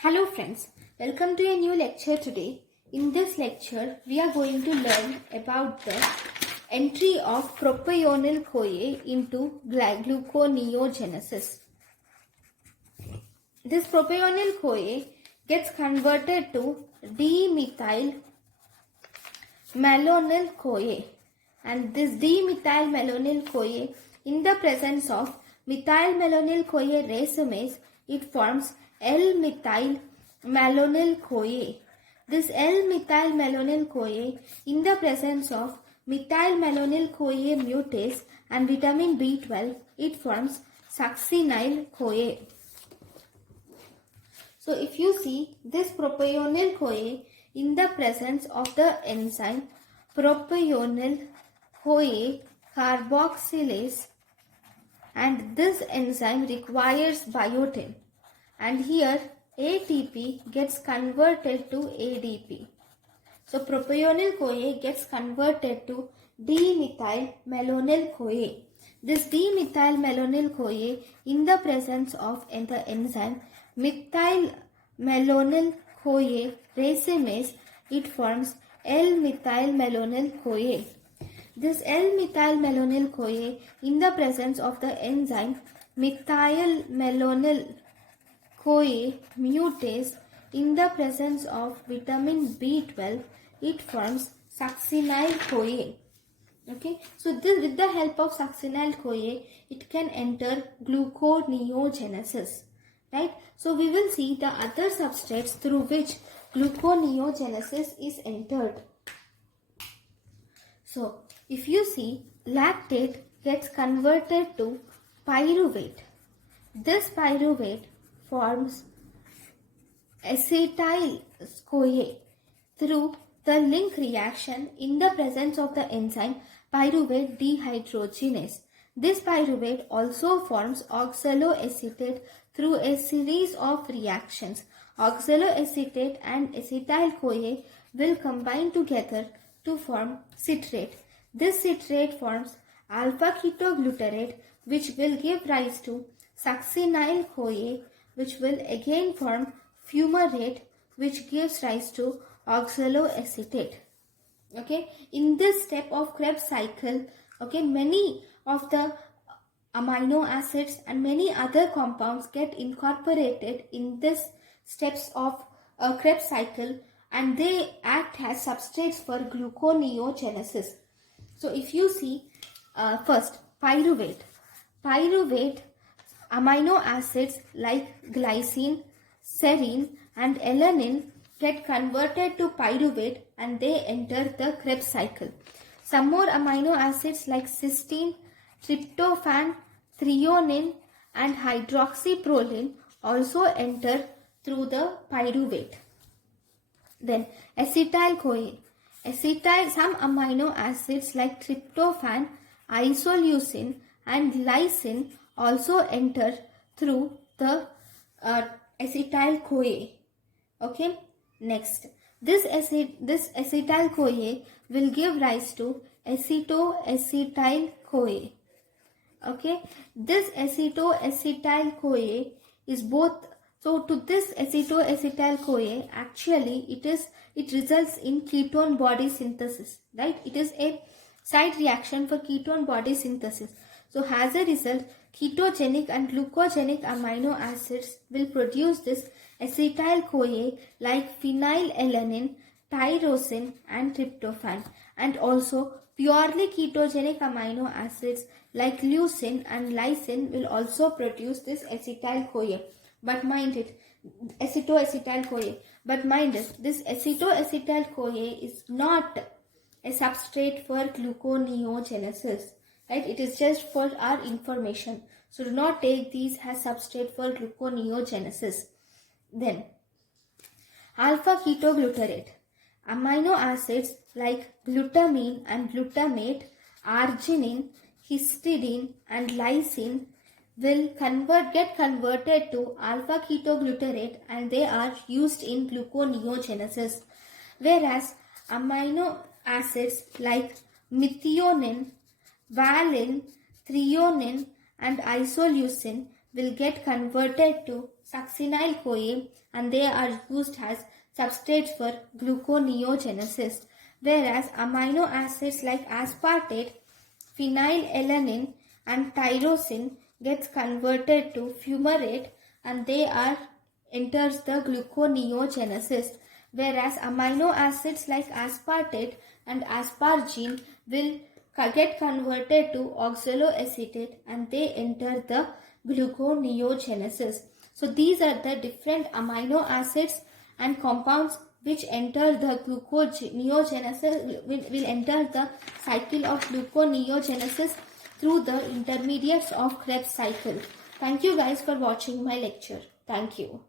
Hello friends, welcome to a new lecture today. In this lecture, we are going to learn about the entry of propionyl-CoA into gluconeogenesis. This propionyl-CoA gets converted to dimethyl-malonyl-CoA, and this dimethyl-malonyl-CoA, in the presence of methyl-malonyl-CoA racemase, it forms L-methyl-malonyl-CoA. This L-methyl-malonyl-CoA, in the presence of methyl-malonyl-CoA mutase and vitamin B12, it forms succinyl-CoA. So if you see this propionyl-CoA in the presence of the enzyme propionyl-CoA carboxylase, and this enzyme requires biotin, and here ATP gets converted to ADP. So propionyl-CoA gets converted to dimethyl-malonyl-CoA. This dimethyl-malonyl-CoA, in the presence of the enzyme methyl-malonyl-CoA racemase, it forms L-methyl-malonyl-CoA. This L-methyl-malonyl-CoA, in the presence of the enzyme methyl-malonyl-CoA mutase, in the presence of vitamin B12, it forms succinyl-CoA. Okay, so this, with the help of succinyl-CoA, it can enter gluconeogenesis. Right? So we will see the other substrates through which gluconeogenesis is entered. So if you see, lactate gets converted to pyruvate. This pyruvate forms acetyl-CoA through the link reaction in the presence of the enzyme pyruvate dehydrogenase. This pyruvate also forms oxaloacetate through a series of reactions. Oxaloacetate and acetyl-CoA will combine together to form citrate. This citrate forms alpha-ketoglutarate, which will give rise to succinyl-CoA, which will again form fumarate, which gives rise to oxaloacetate. Okay, in this step of Krebs cycle, okay, many of the amino acids and many other compounds get incorporated in this steps of Krebs cycle, and they act as substrates for gluconeogenesis. So if you see, first pyruvate amino acids like glycine, serine and alanine get converted to pyruvate and they enter the Krebs cycle. Some more amino acids like cysteine, tryptophan, threonine and hydroxyproline also enter through the pyruvate. Then acetyl-CoA. Some amino acids like tryptophan, isoleucine and lysine also enter through the acetyl-CoA. Okay, next this acetyl-CoA will give rise to acetoacetyl-CoA. Okay, this acetoacetyl-CoA is both. So to this acetoacetyl-CoA, actually it results in ketone body synthesis, right? It is a side reaction for ketone body synthesis. So as a result, ketogenic and glucogenic amino acids will produce this acetyl-CoA like phenylalanine, tyrosine and tryptophan, and also purely ketogenic amino acids like leucine and lysine will also produce this acetyl-CoA. But mind it, acetoacetyl-CoA. But mind it, this acetoacetyl-CoA is not a substrate for gluconeogenesis. Right? It is just for our information. So do not take these as substrate for gluconeogenesis. Then alpha-ketoglutarate. Amino acids like glutamine and glutamate, arginine, histidine and lysine will get converted to alpha-ketoglutarate and they are used in gluconeogenesis. Whereas amino acids like methionine, valine, threonine and isoleucine will get converted to succinyl-CoA and they are used as substrates for gluconeogenesis, whereas amino acids like aspartate, phenylalanine and tyrosine gets converted to fumarate and they are enters the gluconeogenesis, whereas amino acids like aspartate and aspargine will get converted to oxaloacetate and they enter the gluconeogenesis. So these are the different amino acids and compounds which enter the gluconeogenesis, will enter the cycle of gluconeogenesis through the intermediates of Krebs cycle. Thank you guys for watching my lecture. Thank you.